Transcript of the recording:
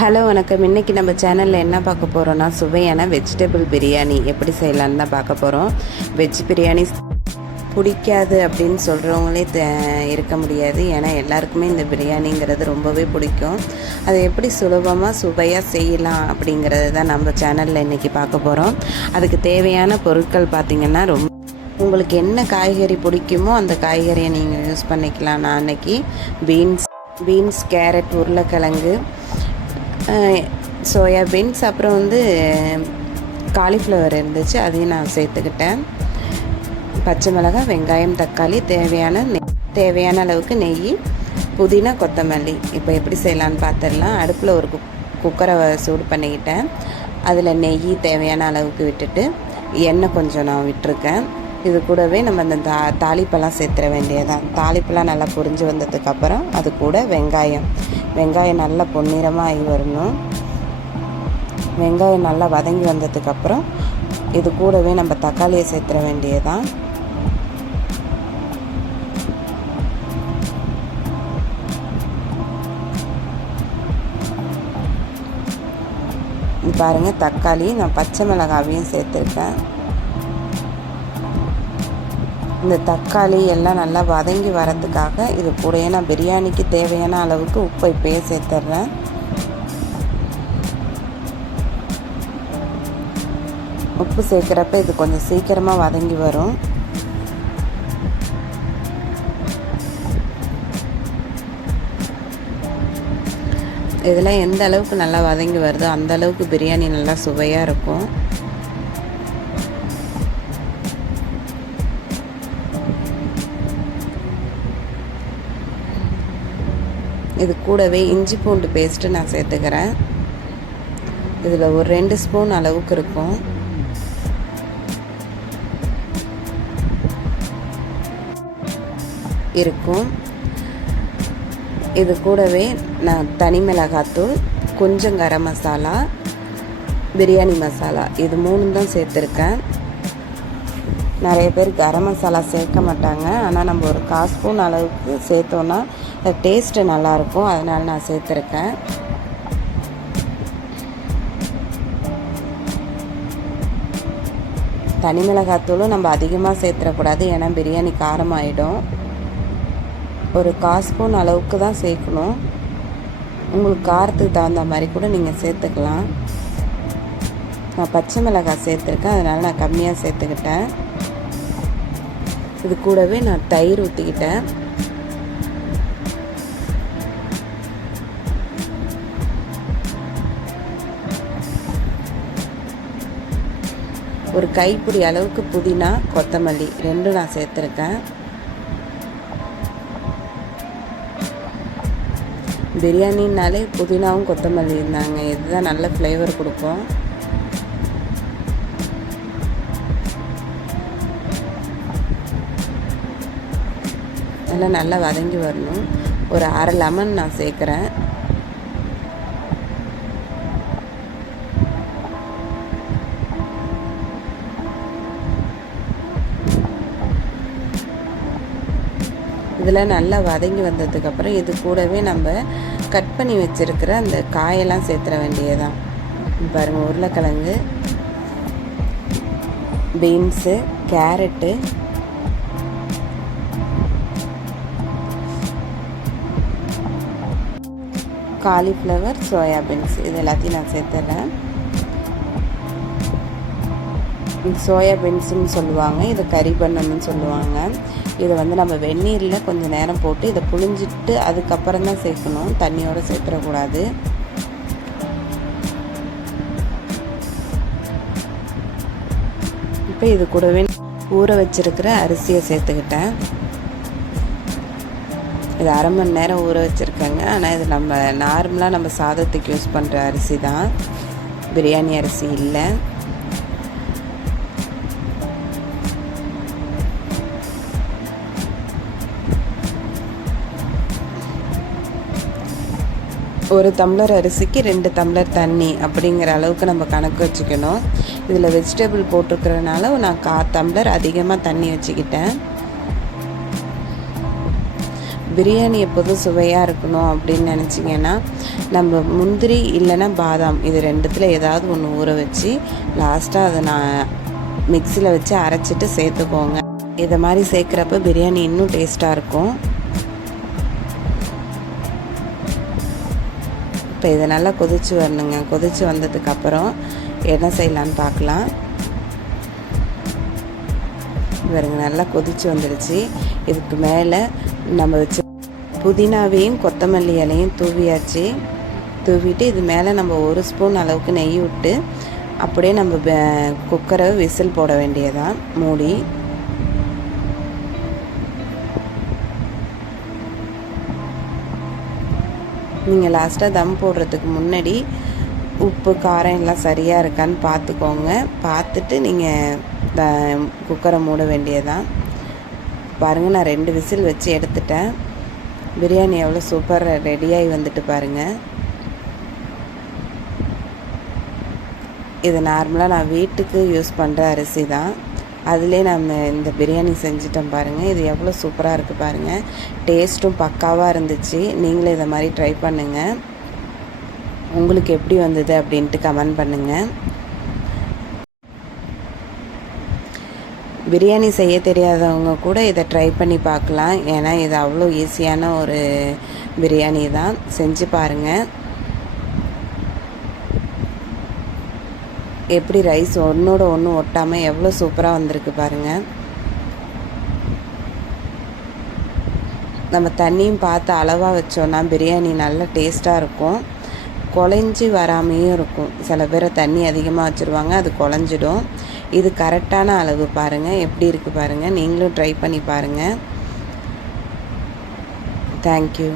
Hello வணக்கம். இன்றைக்கி நம்ம சேனலில் என்ன பார்க்க போகிறோன்னா, சுவையான வெஜிடபிள் பிரியாணி எப்படி செய்யலான்னு தான் பார்க்க போகிறோம். வெஜ் பிரியாணி பிடிக்காது அப்படின்னு சொல்கிறவங்களே இருக்க முடியாது. ஏன்னா எல்லாருக்குமே இந்த பிரியாணிங்கிறது ரொம்பவே பிடிக்கும். அதை எப்படி சுலபமாக சுவையாக செய்யலாம் அப்படிங்கிறது தான் நம்ம சேனலில் இன்றைக்கி பார்க்க போகிறோம். அதுக்கு தேவையான பொருட்கள் பார்த்திங்கன்னா, உங்களுக்கு என்ன காய்கறி பிடிக்குமோ அந்த காய்கறியை நீங்கள் யூஸ் பண்ணிக்கலாம். நான் அன்றைக்கி பீன்ஸ், கேரட், உருளைக்கிழங்கு, சோயாபீன்ஸ், அப்புறம் காலிஃப்ளவர் இருந்துச்சு, அதையும் நான் சேர்த்துக்கிட்டேன். பச்சை மிளகாய், வெங்காயம், தக்காளி, தேவையான அளவுக்கு நெய், புதினா, கொத்தமல்லி. இப்போ எப்படி செய்யலான்னு பார்த்துடலாம். அடுப்பில் ஒரு குக்கரை சூடு பண்ணிக்கிட்டேன். அதில் நெய் தேவையான அளவுக்கு விட்டுட்டு எண்ணெய் கொஞ்சம் நான் விட்டுருக்கேன். இது கூடவே நம்ம அந்த தாளிப்பெல்லாம் சேர்த்துற வேண்டியதான். தாளிப்பெல்லாம் நல்லா பொரிஞ்சு வந்ததுக்கப்புறம் அது கூட வெங்காயம் நல்லா பொன்னிறமாக ஆகி வரணும். வெங்காயம் நல்லா வதங்கி வந்ததுக்கப்புறம் இது கூடவே நம்ம தக்காளியை சேர்த்துற வேண்டியதான். பாருங்கள், தக்காளி நான் பச்சை மிளகாவையும் சேர்த்துருக்கேன். இந்த தக்காளி எல்லாம் நல்லா வதங்கி வரதுக்காக இது கூடயே நான் பிரியாணிக்கு தேவையான அளவுக்கு உப்பை இப்போயே சேர்த்துட்றேன். உப்பு சேர்க்குறப்ப இது கொஞ்சம் சீக்கிரமாக வதங்கி வரும். இதெல்லாம் எந்த அளவுக்கு நல்லா வதங்கி வருதோ அந்த அளவுக்கு பிரியாணி நல்லா சுவையாக இருக்கும். இது கூடவே இஞ்சி பூண்டு பேஸ்ட்டு நான் சேர்த்துக்கிறேன். இதில் ஒரு 2 ஸ்பூன் அளவுக்கு இருக்கும். இது கூடவே நான் தனி மிளகாத்தூள், கொஞ்சம் கரம் மசாலா, பிரியாணி மசாலா, இது 3 தான் சேர்த்துருக்கேன். நிறைய பேர் கரம் மசாலா சேர்க்க மாட்டாங்க. ஆனால் நம்ம ஒரு 1/4 ஸ்பூன் அளவுக்கு சேர்த்தோன்னா டேஸ்ட்டு நல்லாயிருக்கும். அதனால் நான் சேர்த்துருக்கேன். தனி மிளகாத்தூளும் நம்ம அதிகமாக சேர்த்துடக்கூடாது, ஏன்னா பிரியாணி காரமாயிடும். ஒரு 1/4 ஸ்பூன் அளவுக்கு தான் சேர்க்கணும். உங்களுக்கு காரத்துக்கு தகுந்த மாதிரி கூட நீங்கள் சேர்த்துக்கலாம். நான் பச்சை மிளகாய் சேர்த்துருக்கேன், அதனால் நான் கம்மியாக சேர்த்துக்கிட்டேன். இது கூடவே நான் தயிர் ஊற்றிக்கிட்டேன். ஒரு கைப்பிடி அளவுக்கு புதினா, கொத்தமல்லி 2 நான் சேர்த்துருக்கேன். பிரியாணினாலே புதினாவும் கொத்தமல்லி இருந்தாங்க, இதுதான் நல்ல ஃப்ளேவர் கொடுக்கும். எல்லாம் நல்லா வதங்கி வரணும். ஒரு 1/2 லெமன் நான் சேர்க்குறேன். இதில் நல்லா வதங்கி வந்ததுக்கப்புறம் இது கூடவே நம்ம கட் பண்ணி வச்சுருக்கிற அந்த காயெல்லாம் சேர்த்துற வேண்டியதான். பாருங்கள், உருளைக்கிழங்கு, பீன்ஸு, கேரட்டு, காலிஃப்ளவர், சோயாபீன்ஸ், இது எல்லாத்தையும் நான் சேர்த்துறேன். சோயாபீன்ஸுன்னு சொல்லுவாங்க, இது கறி பண்ணணும்னு சொல்லுவாங்க. இதை நம்ம வெந்நீரில் கொஞ்சம் நேரம் போட்டு இதை புழிஞ்சிட்டு அதுக்கப்புறம் தான் சேர்க்கணும், தண்ணியோடு சேர்த்துடக்கூடாது. இப்போ இது கூடவே ஊற வச்சுருக்கிற அரிசியை சேர்த்துக்கிட்டேன். இது 1/2 மணி நேரம் ஊற வச்சுருக்கேங்க. ஆனால் இது நம்ம நார்மலாக நம்ம சாதத்துக்கு யூஸ் பண்ணுற அரிசி தான், பிரியாணி அரிசி இல்லை. ஒரு டம்ளர் அரிசிக்கு 2 டம்ளர் தண்ணி அப்படிங்கிற அளவுக்கு நம்ம கணக்கு வச்சுக்கணும். இதில் வெஜிடபிள் போட்டிருக்கிறதுனால நான் 1/4 டம்ளர் அதிகமாக தண்ணி வச்சுக்கிட்டேன். பிரியாணி எப்போதும் சுவையாக இருக்கணும் அப்படின்னு நினச்சிங்கன்னா நம்ம முந்திரி இல்லைன்னா பாதாம் இது ரெண்டுத்தில் ஏதாவது ஒன்று ஊற வச்சு லாஸ்ட்டாக அதை நான் மிக்சியில் வச்சு அரைச்சிட்டு சேர்த்துக்கோங்க. இதை மாதிரி சேர்க்குறப்ப பிரியாணி இன்னும் டேஸ்ட்டாக இருக்கும். இப்போ இதை நல்லா கொதித்து வரணுங்க. கொதித்து வந்ததுக்கப்புறம் என்ன செய்யலான்னு பார்க்கலாம். பாருங்க நல்லா கொதித்து வந்துடுச்சு. இதுக்கு மேலே நம்ம வச்சு புதினாவையும் கொத்தமல்லி இலையும் தூவிட்டு இது மேலே நம்ம 1 ஸ்பூன் அளவுக்கு நெய் விட்டு அப்படியே நம்ம குக்கரை விசில் போட வேண்டியதான் மூடி. நீங்கள் லாஸ்ட்டாக தம் போடுறதுக்கு முன்னாடி உப்பு காரம் எல்லாம் சரியாக இருக்கான்னு பார்த்துக்கோங்க. பார்த்துட்டு நீங்கள் குக்கரை மூட வேண்டியதான். பாருங்கள் நான் 2 விசில் வச்சு எடுத்துட்டேன். பிரியாணி எவ்வளோ சூப்பராக ரெடியாகி வந்துட்டு பாருங்கள். இது நார்மலாக நான் வீட்டுக்கு யூஸ் பண்ணுற அரிசி தான். அதிலே நம்ம இந்த பிரியாணி செஞ்சிட்டோம் பாருங்கள். இது எவ்வளோ சூப்பராக இருக்குது பாருங்கள். டேஸ்ட்டும் பக்காவாக இருந்துச்சு. நீங்களே இதை மாதிரி ட்ரை பண்ணுங்கள். உங்களுக்கு எப்படி வந்தது அப்படின்ட்டு கமெண்ட் பண்ணுங்கள். பிரியாணி செய்ய தெரியாதவங்க கூட இதை ட்ரை பண்ணி பார்க்கலாம். ஏன்னா இது அவ்வளோ ஈஸியான ஒரு பிரியாணி தான். செஞ்சு பாருங்கள். எப்படி ரைஸ் ஒன்றோட ஒன்று ஒட்டாமல் எவ்வளோ சூப்பராக வந்திருக்கு பாருங்கள். நம்ம தண்ணியும் பார்த்து அளவாக வச்சோன்னா பிரியாணி நல்லா டேஸ்ட்டாக இருக்கும். குழஞ்சி வராமையும் இருக்கும். சில பேர் தண்ணி அதிகமாக வச்சுருவாங்க, அது குழஞ்சிடும். இது கரெக்டான அளவு பாருங்கள். எப்படி இருக்குது பாருங்கள். நீங்களும் ட்ரை பண்ணி பாருங்கள். தேங்க்யூ.